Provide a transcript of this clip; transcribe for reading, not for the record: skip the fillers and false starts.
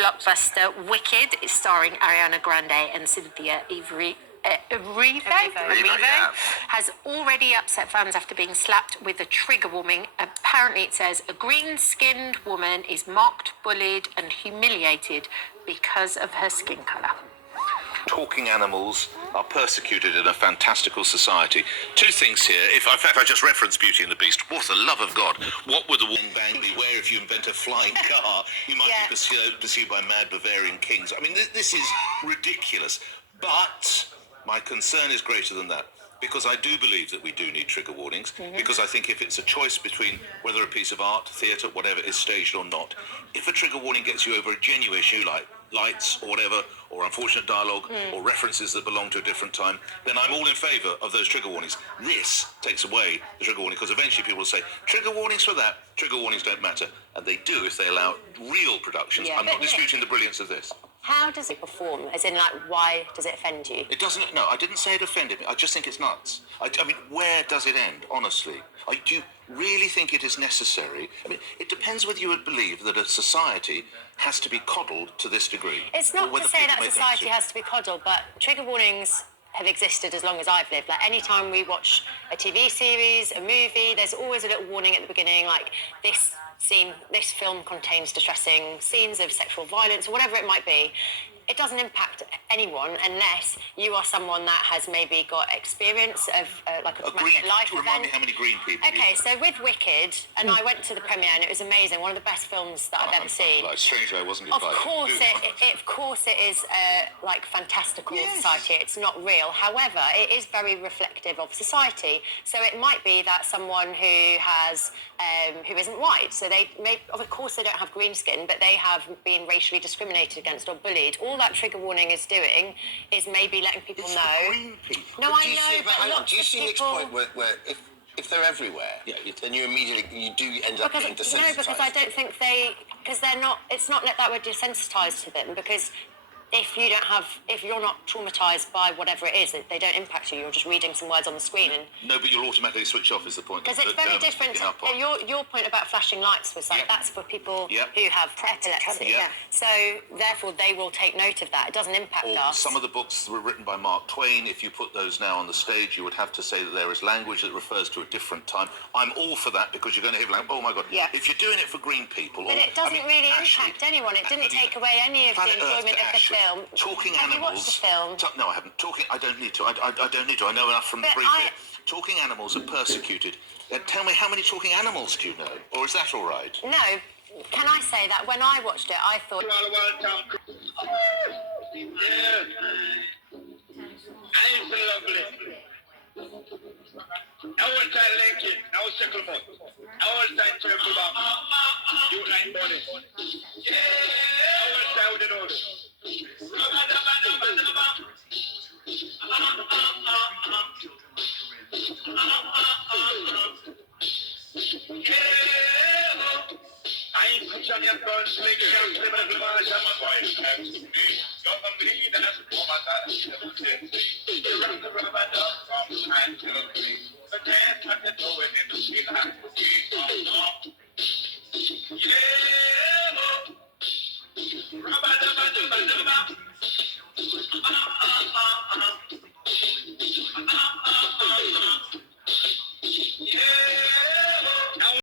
blockbuster Wicked is starring Ariana Grande and Cynthia Erivo has already upset fans after being slapped with a trigger warning. Apparently it says a green-skinned woman is mocked, bullied and humiliated because of her skin colour. Talking animals are persecuted in a fantastical society. Two things here. In fact, I just referenced Beauty and the Beast. For the love of God, what would the woman bang beware if you invent a flying car? You might be pursued by mad Bavarian kings. I mean, this is ridiculous. But my concern is greater than that. Because I do believe that we do need trigger warnings, because I think if it's a choice between whether a piece of art, theatre, whatever is staged or not, if a trigger warning gets you over a genuine issue like lights or whatever, or unfortunate dialogue, or references that belong to a different time, then I'm all in favour of those trigger warnings. This takes away the trigger warning, because eventually people will say, trigger warnings for that, trigger warnings don't matter. And they do if they allow real productions. I'm not disputing the brilliance of this. How does it perform? As in, like, why does it offend you? It doesn't. No, I didn't say it offended me. I just think it's nuts. I mean, where does it end, honestly? Do you really think it is necessary? I mean, it depends whether you would believe that a society has to be coddled to this degree. It's not to say that society has to be coddled, but trigger warnings have existed as long as I've lived. Like, any time we watch a TV series, a movie, there's always a little warning at the beginning, like, this film contains distressing scenes of sexual violence, or whatever it might be. It doesn't impact anyone unless you are someone that has maybe got experience of like a traumatic life event. Remind me how many green people. Okay, so with Wicked, and I went to the premiere and it was amazing. One of the best films that I've ever seen. Like, strangely, I wasn't Of course it is like fantastical society. It's not real. However, it is very reflective of society. So it might be that someone who has who isn't white, so they may, of course they don't have green skin, but they have been racially discriminated against or bullied. All that trigger warning is doing is maybe letting people know. Green people. No, I know, but lots do you of see people... Nick's point where if they're everywhere, then you immediately do end up getting desensitized? No, because I don't think because they're not. It's not that we're desensitized to them, because if you're not traumatized by whatever it is, they don't impact you. You're just reading some words on the screen and... No, but you'll automatically switch off is the point. Because it's very different. Your point about flashing lights was like, that's for people who have epilepsy. So, therefore, they will take note of that. It doesn't impact us. Some of the books were written by Mark Twain. If you put those now on the stage, you would have to say that there is language that refers to a different time. I'm all for that, because you're going to hear like, oh my God. If you're doing it for green people... But it doesn't really impact anyone. It didn't take away any of the enjoyment of the film. Talking Have animals. you watched the film? No, I haven't. I don't need to. I don't need to. I know enough from the brief. Talking animals are persecuted. Tell me, how many talking animals do you know? Or is that all right? No. Can I say that when I watched it, I thought... I'm lovely. I was trying Lincoln. I was circle about. I was trying circle back. You like money. I was trying with the nose. I ain't put on your guns, make sure you live in the marsh. I'm a boy, I'm to me. Don't believe that that's what my God is going to do. You run the rubber dog from time to me. The can't cut the door in the skin. Yeah.